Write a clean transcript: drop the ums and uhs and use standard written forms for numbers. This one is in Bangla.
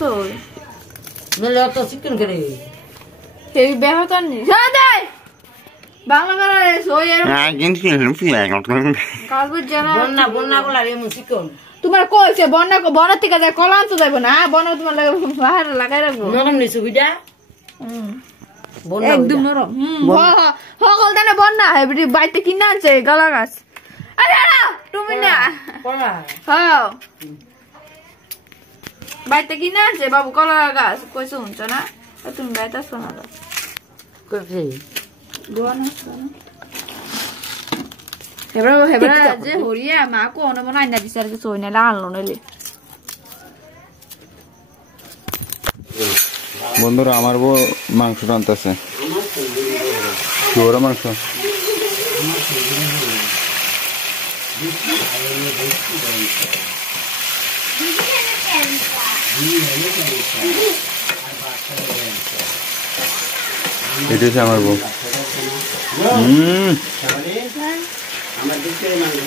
রাখছো নলে অত চিকেন করে হেভি বেহতন নি দে বাংলা করা রেছো এর কিন্তু কালবো জানা বন্যা গুলা এমন চিকেন তোমার কইছে বন্যা থেকে যায় কলা আনতে যাইব না বন্যা তোমার লাগে বাহির লাগাই রাখবো নরম নি সুবিধা বন্যা একদম নরম সকল দানে বন্যা হেবি বাইতে কিনা আনছে গলা গাছ আরে না তুমি না কলা হ্যাঁ বাইতে কিনা আনছে বাবু কলা গাছ কইছো শুনছো না তুমি বাইতে শোনা দাও করছে দোয়ান আসছো না হেবরা যে হরিয়া মা কো অন মনে আইনা দিছে আর কিছু হই না আনলো নইলে বন্ধুরা আমার বউ মাংস রান্তাছে শুয়োরের মাংস এটা হচ্ছে আমার বউ আমার দিকে মানে